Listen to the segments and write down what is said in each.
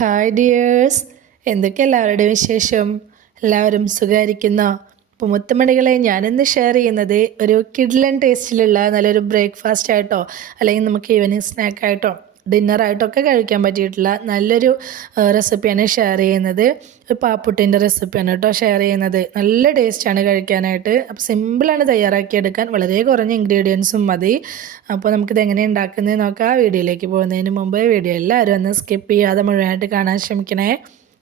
Hi dears, എന്തൊക്കെ എല്ലാവരുടെയും വിശേഷം? എല്ലാവരും സുഖമായിരിക്കുന്നോ? അപ്പോൾ മുത്തുമണികളെ, ഞാനിന്ന് ഷെയർ ചെയ്യുന്നത് ഒരു കിഡ്ലൻ ടേസ്റ്റിലുള്ള നല്ലൊരു ബ്രേക്ക്ഫാസ്റ്റ് ആയിട്ടോ അല്ലെങ്കിൽ നമുക്ക് ഈവനിങ് സ്നാക്കായിട്ടോ ഡിന്നറായിട്ടൊക്കെ കഴിക്കാൻ പറ്റിയിട്ടുള്ള നല്ലൊരു റെസിപ്പിയാണ് ഷെയർ ചെയ്യുന്നത്. ഒരു പാപ്പുട്ടിൻ്റെ റെസിപ്പിയാണ് കേട്ടോ ഷെയർ ചെയ്യുന്നത്. നല്ല ടേസ്റ്റാണ് കഴിക്കാനായിട്ട്. അപ്പോൾ സിമ്പിളാണ് തയ്യാറാക്കിയെടുക്കാൻ, വളരെ കുറഞ്ഞ ഇൻഗ്രീഡിയൻസും മതി. അപ്പോൾ നമുക്കിത് എങ്ങനെ ഉണ്ടാക്കുന്നത് നോക്കാം. വീഡിയോയിലേക്ക് പോകുന്നതിന് മുമ്പ് വീഡിയോ എല്ലാവരും ഒന്ന് സ്കിപ്പ് ചെയ്യാതെ മുഴുവനായിട്ട് കാണാൻ ശ്രമിക്കണേ.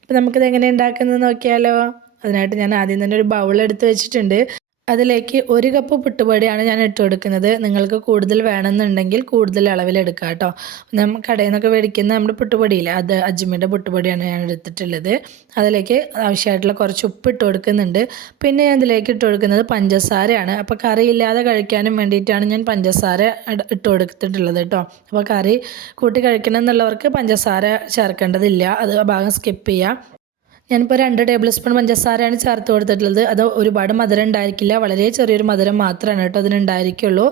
അപ്പോൾ നമുക്കിത് എങ്ങനെ ഉണ്ടാക്കുന്നത് നോക്കിയാലോ. അതിനായിട്ട് ഞാൻ ആദ്യം തന്നെ ഒരു ബൗൾ എടുത്ത് വെച്ചിട്ടുണ്ട്. അതിലേക്ക് 1 കപ്പ് പുട്ടുപൊടിയാണ് ഞാൻ ഇട്ട് കൊടുക്കുന്നത്. നിങ്ങൾക്ക് കൂടുതൽ വേണമെന്നുണ്ടെങ്കിൽ കൂടുതൽ അളവിലെടുക്കുക കേട്ടോ. നമ്മൾ കടയിൽ നിന്നൊക്കെ മേടിക്കുന്ന നമ്മുടെ പുട്ടുപൊടിയില്ലേ, അത് അജ്മിയുടെ പുട്ടുപൊടിയാണ് ഞാൻ എടുത്തിട്ടുള്ളത്. അതിലേക്ക് ആവശ്യമായിട്ടുള്ള കുറച്ച് ഉപ്പ് ഇട്ട് കൊടുക്കുന്നുണ്ട്. പിന്നെ ഞാൻ ഇതിലേക്ക് ഇട്ട് കൊടുക്കുന്നത് പഞ്ചസാരയാണ്. അപ്പോൾ കറിയില്ലാതെ കഴിക്കാനും വേണ്ടിയിട്ടാണ് ഞാൻ പഞ്ചസാര ഇട്ട് കൊടുത്തിട്ടുള്ളത് കേട്ടോ. അപ്പോൾ കറി കൂട്ടി കഴിക്കണം എന്നുള്ളവർക്ക് പഞ്ചസാര ചേർക്കേണ്ടതില്ല, അത് ഭാഗം സ്കിപ്പ് ചെയ്യാം. ഞാനിപ്പോൾ 2 ടേബിൾ സ്പൂൺ പഞ്ചസാരയാണ് ചേർത്ത് കൊടുത്തിട്ടുള്ളത്. അത് ഒരുപാട് മധുരം ഉണ്ടായിരിക്കില്ല, വളരെ ചെറിയൊരു മധുരം മാത്രമാണ് കേട്ടോ അതിനുണ്ടായിരിക്കുള്ളൂ.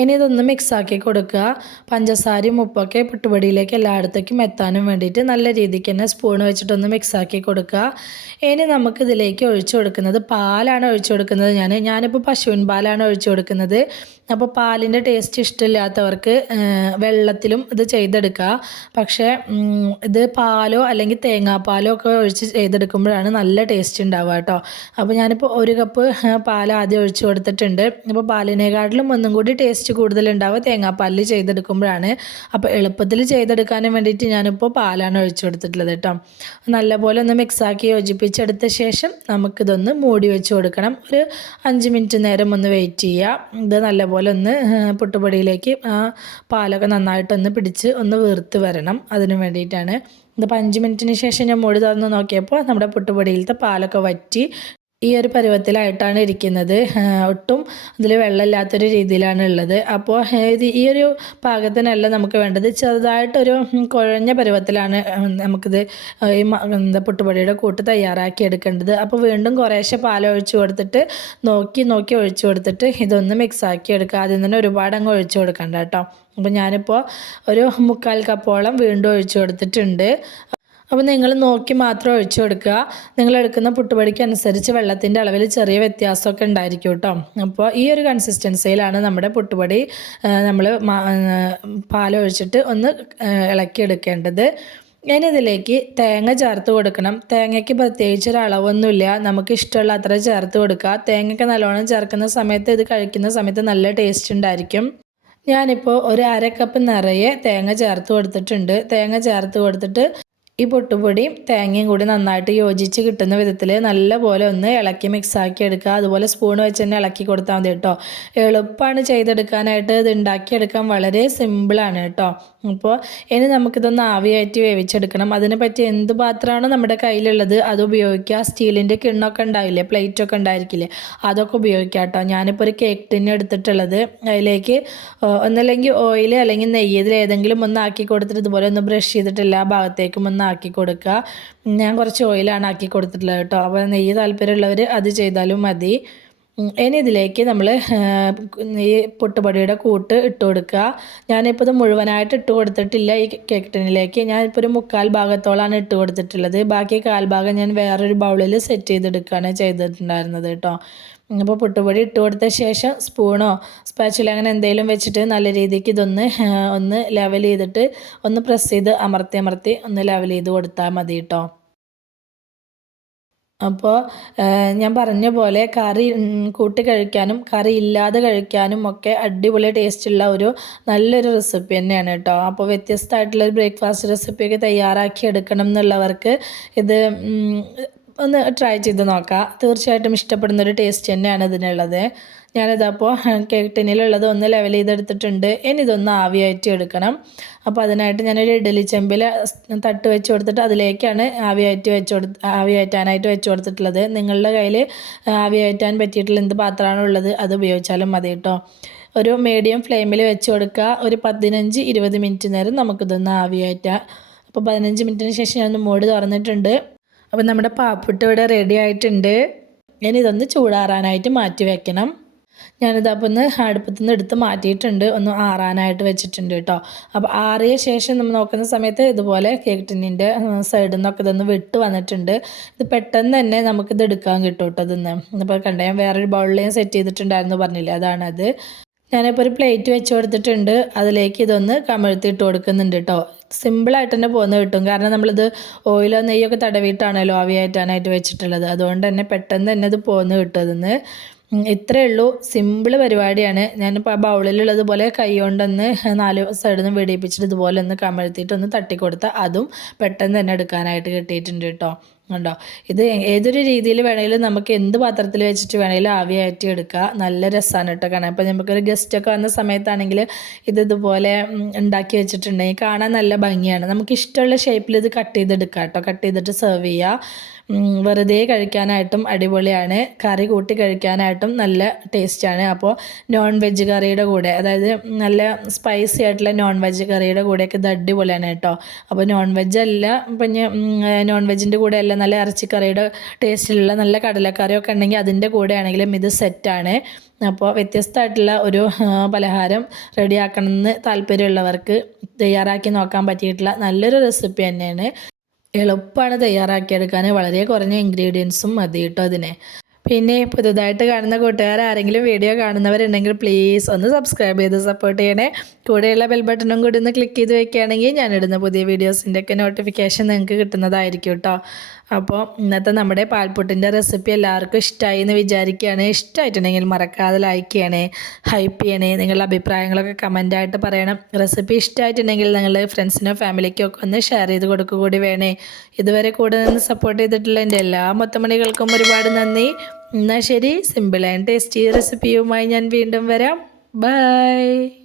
ഇനി ഇതൊന്ന് മിക്സാക്കി കൊടുക്കുക. പഞ്ചസാരയും ഉപ്പൊക്കെ പുട്ടുപൊടിയിലേക്ക് എല്ലായിടത്തേക്കും എത്താനും വേണ്ടിയിട്ട് നല്ല രീതിക്ക് തന്നെ സ്പൂൺ വെച്ചിട്ടൊന്ന് മിക്സാക്കി കൊടുക്കുക. ഇനി നമുക്കിതിലേക്ക് ഒഴിച്ചു കൊടുക്കുന്നത് പാലാണ് ഒഴിച്ചു കൊടുക്കുന്നത്. ഞാനിപ്പോൾ പശുവിൻ പാലാണ് ഒഴിച്ചു കൊടുക്കുന്നത്. അപ്പോൾ പാലിൻ്റെ ടേസ്റ്റ് ഇഷ്ടമില്ലാത്തവർക്ക് വെള്ളത്തിലും ഇത് ചെയ്തെടുക്കുക. പക്ഷേ ഇത് പാലോ അല്ലെങ്കിൽ തേങ്ങാപ്പാലോ ഒക്കെ ഒഴിച്ച് ചെയ്തെടുക്കുമ്പോഴാണ് നല്ല ടേസ്റ്റ് ഉണ്ടാവുക കേട്ടോ. അപ്പോൾ ഞാനിപ്പോൾ 1 കപ്പ് പാൽ ആദ്യം ഒഴിച്ചു കൊടുത്തിട്ടുണ്ട്. അപ്പോൾ പാലിനെക്കാട്ടിലും ഒന്നും കൂടി ടേസ്റ്റ് കൂടുതലുണ്ടാവുക തേങ്ങാപ്പാലിൽ ചെയ്തെടുക്കുമ്പോഴാണ്. അപ്പോൾ എളുപ്പത്തിൽ ചെയ്തെടുക്കാനും വേണ്ടിയിട്ട് ഞാനിപ്പോൾ പാലാണ് ഒഴിച്ചു കൊടുത്തിട്ടുള്ളത് കേട്ടോ. നല്ലപോലെ ഒന്ന് മിക്സാക്കി യോജിപ്പിച്ചെടുത്ത ശേഷം നമുക്കിതൊന്ന് മൂടി വെച്ച് കൊടുക്കണം. ഒരു 5 മിനിറ്റ് നേരം ഒന്ന് വെയിറ്റ് ചെയ്യുക. ഇത് നല്ലപോലെ ഒന്ന് പുട്ടുപൊടിയിലേക്ക് പാലൊക്കെ നന്നായിട്ടൊന്ന് പിടിച്ച് ഒന്ന് വീർത്ത് വരണം. അതിന് വേണ്ടിയിട്ടാണ്. ഇതിപ്പോൾ 5 മിനിറ്റിന് ശേഷം ഞാൻ മൂടി തുറന്ന് നോക്കിയപ്പോൾ നമ്മുടെ പുട്ടുപൊടിയിലത്തെ പാലൊക്കെ വറ്റി ഈ ഒരു പരുവത്തിലായിട്ടാണ് ഇരിക്കുന്നത്. ഒട്ടും ഇതിൽ വെള്ളമില്ലാത്തൊരു രീതിയിലാണ് ഉള്ളത്. അപ്പോൾ ഈ ഒരു പാകത്തിനല്ല നമുക്ക് വേണ്ടത്. ചെറുതായിട്ടൊരു കുഴഞ്ഞ പരുവത്തിലാണ് നമുക്കിത് ഈ പുട്ടുപൊടിയുടെ കൂട്ട് തയ്യാറാക്കി എടുക്കേണ്ടത്. അപ്പോൾ വീണ്ടും കുറേശ്ശെ പാലൊഴിച്ച് കൊടുത്തിട്ട് നോക്കി ഒഴിച്ച് കൊടുത്തിട്ട് ഇതൊന്ന് മിക്സാക്കി എടുക്കുക. ആദ്യം തന്നെ ഒരുപാട് അങ്ങ് ഒഴിച്ച് കൊടുക്കണ്ട കേട്ടോ. അപ്പോൾ ഞാനിപ്പോൾ ഒരു 3/4 കപ്പോളം വീണ്ടും ഒഴിച്ച് കൊടുത്തിട്ടുണ്ട്. അപ്പോൾ നിങ്ങൾ നോക്കി മാത്രം ഒഴിച്ചു കൊടുക്കുക. നിങ്ങൾ എടുക്കുന്ന പുട്ടുപൊടിക്ക് അനുസരിച്ച് വെള്ളത്തിൻ്റെ അളവിൽ ചെറിയ വ്യത്യാസമൊക്കെ ഉണ്ടായിരിക്കും കേട്ടോ. അപ്പോൾ ഈ ഒരു കൺസിസ്റ്റൻസിയിലാണ് നമ്മുടെ പുട്ടുപൊടി നമ്മൾ പാലൊഴിച്ചിട്ട് ഒന്ന് ഇളക്കിയെടുക്കേണ്ടത്. ഇനി ഇതിലേക്ക് തേങ്ങ ചേർത്ത് കൊടുക്കണം. തേങ്ങയ്ക്ക് പ്രത്യേകിച്ച് ഒരു അളവൊന്നുമില്ല, നമുക്ക് ഇഷ്ടമുള്ള അത്ര ചേർത്ത് കൊടുക്കുക. തേങ്ങയൊക്കെ നല്ലോണം ചേർക്കുന്ന സമയത്ത് ഇത് കഴിക്കുന്ന സമയത്ത് നല്ല ടേസ്റ്റ് ഉണ്ടായിരിക്കും. ഞാനിപ്പോൾ ഒരു 1/2 കപ്പ് നിറയെ തേങ്ങ ചേർത്ത് കൊടുത്തിട്ടുണ്ട്. തേങ്ങ ചേർത്ത് കൊടുത്തിട്ട് ഈ പൊട്ടുപൊടിയും തേങ്ങയും കൂടി നന്നായിട്ട് യോജിച്ച് കിട്ടുന്ന വിധത്തിൽ നല്ലപോലെ ഒന്ന് ഇളക്കി മിക്സാക്കി എടുക്കുക. അതുപോലെ സ്പൂൺ വെച്ച് തന്നെ ഇളക്കി കൊടുത്താൽ മതി കേട്ടോ. എളുപ്പമാണ് ചെയ്തെടുക്കാനായിട്ട്. ഇത് ഉണ്ടാക്കിയെടുക്കാൻ വളരെ സിമ്പിളാണ് കേട്ടോ. അപ്പോൾ ഇനി നമുക്കിതൊന്ന് ആവിയായിട്ട് വേവിച്ചെടുക്കണം. അതിന് പറ്റിയ എന്ത് പാത്രമാണോ നമ്മുടെ കയ്യിലുള്ളത് അത് ഉപയോഗിക്കുക. സ്റ്റീലിൻ്റെ കിണ്ണൊക്കെ ഉണ്ടാവില്ലേ, പ്ലേറ്റൊക്കെ ഉണ്ടായിരിക്കില്ലേ, അതൊക്കെ ഉപയോഗിക്കുക കേട്ടോ. ഞാനിപ്പോൾ ഒരു കേക്ക് ടിന്ന് എടുത്തിട്ടുള്ളത്. അതിലേക്ക് ഒന്നല്ലെങ്കിൽ ഓയിൽ അല്ലെങ്കിൽ നെയ്യ് ഇതിൽ ഏതെങ്കിലും ഒന്ന് ആക്കി കൊടുത്തിട്ട് ഇതുപോലെ ഒന്ന് ബ്രഷ് ചെയ്തിട്ട് എല്ലാ ഭാഗത്തേക്കും ഒന്ന് ആക്കി കൊടുക്കുക. ഞാൻ കുറച്ച് ഓയിലാണ് ആക്കി കൊടുത്തിട്ടുള്ളത് കേട്ടോ. അപ്പോൾ നെയ്യ് താല്പര്യമുള്ളവർ അത് ചെയ്താലും മതി. ഇനി ഇതിലേക്ക് നമ്മൾ ഈ പുട്ടുപൊടിയുടെ കൂട്ട് ഇട്ട് കൊടുക്കുക. ഞാനിപ്പോൾ ഇത് മുഴുവനായിട്ട് ഇട്ട് കൊടുത്തിട്ടില്ല. ഈ കേക്ക് ടിന്നിലേക്ക് ഞാനിപ്പോൾ ഒരു 3/4 ഭാഗത്തോളാണ് ഇട്ട് കൊടുത്തിട്ടുള്ളത്. ബാക്കി 1/4 ഭാഗം ഞാൻ വേറൊരു ബൗളിൽ സെറ്റ് ചെയ്തെടുക്കുകയാണ് ചെയ്തിട്ടുണ്ടായിരുന്നത് കേട്ടോ. അപ്പോൾ പുട്ടുപൊടി ഇട്ട് കൊടുത്ത ശേഷം സ്പൂണോ സ്പാച്ചുല അങ്ങനെ എന്തെങ്കിലും വെച്ചിട്ട് നല്ല രീതിക്ക് ഇതൊന്ന് ഒന്ന് ലെവൽ ചെയ്തിട്ട് ഒന്ന് പ്രസ് ചെയ്ത് അമർത്തി ഒന്ന് ലെവൽ ചെയ്ത് കൊടുത്താൽ മതി കേട്ടോ. അപ്പോൾ ഞാൻ പറഞ്ഞ പോലെ കറി കൂട്ടി കഴിക്കാനും കറി ഇല്ലാതെ കഴിക്കാനും ഒക്കെ അടിപൊളി ടേസ്റ്റുള്ള ഒരു നല്ലൊരു റെസിപ്പി തന്നെയാണ് കേട്ടോ. അപ്പോൾ വ്യത്യസ്തമായിട്ടുള്ളൊരു ബ്രേക്ക്ഫാസ്റ്റ് റെസിപ്പിയൊക്കെ തയ്യാറാക്കി എടുക്കണം എന്നുള്ളവർക്ക് ഇത് ഒന്ന് ട്രൈ ചെയ്ത് നോക്കാം. തീർച്ചയായിട്ടും ഇഷ്ടപ്പെടുന്നൊരു ടേസ്റ്റ് തന്നെയാണ് ഇതിനുള്ളത്. ഞാനിതപ്പോൾ കേക്ക് ടിന്നിലുള്ളത് ഒന്ന് ലെവൽ ചെയ്തെടുത്തിട്ടുണ്ട്. ഇനി ഇതൊന്ന് ആവിയായിട്ട് എടുക്കണം. അപ്പോൾ അതിനായിട്ട് ഞാനൊരു ഇഡ്ഡലി ചെമ്പിൽ തട്ട് വെച്ച് കൊടുത്തിട്ട് അതിലേക്കാണ് ആവിയാറ്റാനായിട്ട് വെച്ച് കൊടുത്തിട്ടുള്ളത്. നിങ്ങളുടെ കയ്യിൽ ആവിയാറ്റാൻ പറ്റിയിട്ടുള്ള എന്ത് പാത്രമാണോ ഉള്ളത് അത് ഉപയോഗിച്ചാലും മതി കേട്ടോ. ഒരു മീഡിയം ഫ്ലെയിമിൽ വെച്ച് കൊടുക്കുക. ഒരു 15-20 മിനിറ്റ് നേരം നമുക്കിതൊന്ന് ആവിയാറ്റാം. അപ്പോൾ 15 മിനിറ്റിന് ശേഷം ഞാനൊന്ന് മൂടി തുറന്നിട്ടുണ്ട്. അപ്പോൾ നമ്മുടെ പാപ്പുട്ട് ഇവിടെ റെഡി ആയിട്ടുണ്ട്. ഇനി ഇതൊന്ന് ചൂടാറാനായിട്ട് മാറ്റി വെക്കണം. ഞാനിത് അപ്പോൾ ഒന്ന് അടുപ്പത്തു നിന്ന് എടുത്ത് മാറ്റിയിട്ടുണ്ട്, ഒന്ന് ആറാനായിട്ട് വെച്ചിട്ടുണ്ട് കേട്ടോ. അപ്പോൾ ആറിയ ശേഷം നമ്മൾ നോക്കുന്ന സമയത്ത് ഇതുപോലെ കേക്ക് ടിന്നിൻ്റെ സൈഡിൽ നിന്നൊക്കെ ഇതൊന്ന് വിട്ട് വന്നിട്ടുണ്ട്. ഇത് പെട്ടെന്ന് തന്നെ നമുക്കിത് എടുക്കാൻ കിട്ടും കേട്ടോ. ഇതൊന്ന് ഇപ്പോൾ കണ്ടേ, ഞാൻ വേറൊരു ബൗളിൽ സെറ്റ് ചെയ്തിട്ടുണ്ടായിരുന്നു പറഞ്ഞില്ലേ, അതാണത്. ഞാനിപ്പോൾ ഒരു പ്ലേറ്റ് വെച്ച് കൊടുത്തിട്ടുണ്ട്, അതിലേക്ക് ഇതൊന്ന് കമഴ്ത്തിയിട്ട് കൊടുക്കുന്നുണ്ട് കേട്ടോ. സിമ്പിളായിട്ട് തന്നെ പോന്ന് കിട്ടും, കാരണം നമ്മളിത് ഓയിലോ നെയ്യൊക്കെ തടവിയിട്ടാണല്ലോ ആവിയായിട്ടാനായിട്ട് വെച്ചിട്ടുള്ളത്. അതുകൊണ്ട് തന്നെ പെട്ടെന്ന് തന്നെ ഇത് പോന്ന് കിട്ടും. അതിന്ന് ഇത്രയേ ഉള്ളൂ, സിമ്പിൾ പരിപാടിയാണ്. ഞാനിപ്പോൾ ആ ബൗളിലുള്ളതുപോലെ കൈ കൊണ്ടൊന്ന് 4 സൈഡിൽ നിന്ന് വെടിയിപ്പിച്ചിട്ട് ഇതുപോലെ ഒന്ന് കമഴ്ത്തിയിട്ട് ഒന്ന് തട്ടിക്കൊടുത്താൽ അതും പെട്ടെന്ന് തന്നെ എടുക്കാനായിട്ട് കിട്ടിയിട്ടുണ്ട് കേട്ടോ. ഉണ്ടോ, ഇത് ഏതൊരു രീതിയിൽ വേണമെങ്കിലും നമുക്ക് എന്ത് പാത്രത്തിൽ വെച്ചിട്ട് വേണമെങ്കിലും ആവിയാറ്റി എടുക്കുക. നല്ല രസമാണ് കേട്ടോ കാണാൻ. ഇപ്പോൾ നമുക്കൊരു ഗസ്റ്റൊക്കെ വന്ന സമയത്താണെങ്കിൽ ഇതുപോലെ ഉണ്ടാക്കി വെച്ചിട്ടുണ്ടെങ്കിൽ കാണാൻ നല്ല ഭംഗിയാണ്. നമുക്ക് ഇഷ്ടമുള്ള ഷേപ്പിൽ ഇത് കട്ട് ചെയ്തെടുക്കുക കേട്ടോ. കട്ട് ചെയ്തിട്ട് സെർവ് ചെയ്യുക. വെറുതെ കഴിക്കാനായിട്ടും അടിപൊളിയാണ്, കറി കൂട്ടി കഴിക്കാനായിട്ടും നല്ല ടേസ്റ്റാണ്. അപ്പോൾ നോൺ വെജ് കറിയുടെ കൂടെ, അതായത് നല്ല സ്പൈസി ആയിട്ടുള്ള നോൺ വെജ് കറിയുടെ കൂടെയൊക്കെ ഇത് അടിപൊളിയാണ് കേട്ടോ. അപ്പോൾ നോൺ വെജ് അല്ല, പിന്നെ നോൺ വെജിൻ്റെ കൂടെ അല്ല, നല്ല ഇറച്ചിക്കറിയുടെ ടേസ്റ്റിലുള്ള നല്ല കടലക്കറിയൊക്കെ ഉണ്ടെങ്കിൽ അതിൻ്റെ കൂടെ ആണെങ്കിലും ഇത് സെറ്റാണ്. അപ്പോൾ വ്യത്യസ്തമായിട്ടുള്ള ഒരു പലഹാരം റെഡിയാക്കണമെന്ന് താല്പര്യമുള്ളവർക്ക് തയ്യാറാക്കി നോക്കാൻ പറ്റിയിട്ടുള്ള നല്ലൊരു റെസിപ്പി തന്നെയാണ്. എളുപ്പമാണ് തയ്യാറാക്കിയെടുക്കാൻ, വളരെ കുറഞ്ഞ ഇൻഗ്രീഡിയൻസും മതി കേട്ടോ അതിന്. പിന്നെ പുതുതായിട്ട് കാണുന്ന കൂട്ടുകാർ ആരെങ്കിലും വീഡിയോ കാണുന്നവരുണ്ടെങ്കിൽ പ്ലീസ് ഒന്ന് സബ്സ്ക്രൈബ് ചെയ്ത് സപ്പോർട്ട് ചെയ്യണേ. കൂടെയുള്ള ബെൽ ബട്ടണും കൂടി ഒന്ന് ക്ലിക്ക് ചെയ്ത് വെക്കുകയാണെങ്കിൽ ഞാനിടുന്ന പുതിയ വീഡിയോസിൻ്റെ ഒക്കെ നോട്ടിഫിക്കേഷൻ നിങ്ങൾക്ക് കിട്ടുന്നതായിരിക്കും കേട്ടോ. അപ്പോൾ ഇന്നത്തെ നമ്മുടെ പാൽപ്പൊട്ടിൻ്റെ റെസിപ്പി എല്ലാവർക്കും ഇഷ്ടമായി എന്ന് വിചാരിക്കുകയാണ്. ഇഷ്ടമായിട്ടുണ്ടെങ്കിൽ മറക്കാതെ ലൈക്ക് ചെയ്യണേ, ഹൈപ്പ് ചെയ്യണേ, നിങ്ങളുടെ അഭിപ്രായങ്ങളൊക്കെ കമൻറ്റായിട്ട് പറയണം. റെസിപ്പി ഇഷ്ടമായിട്ടുണ്ടെങ്കിൽ നിങ്ങൾ ഫ്രണ്ട്സിനോ ഫാമിലിക്കോ ഒക്കെ ഒന്ന് ഷെയർ ചെയ്ത് കൊടുക്കുക കൂടി വേണേ. ഇതുവരെ കൂടെ നിന്ന് സപ്പോർട്ട് ചെയ്തിട്ടുള്ള എൻ്റെ എല്ലാ മൊത്തമണികൾക്കും ഒരുപാട് നന്ദി. എന്നാൽ ശരി, സിമ്പിൾ ആൻഡ് ടേസ്റ്റി റെസിപ്പിയുമായി ഞാൻ വീണ്ടും വരാം. ബൈ.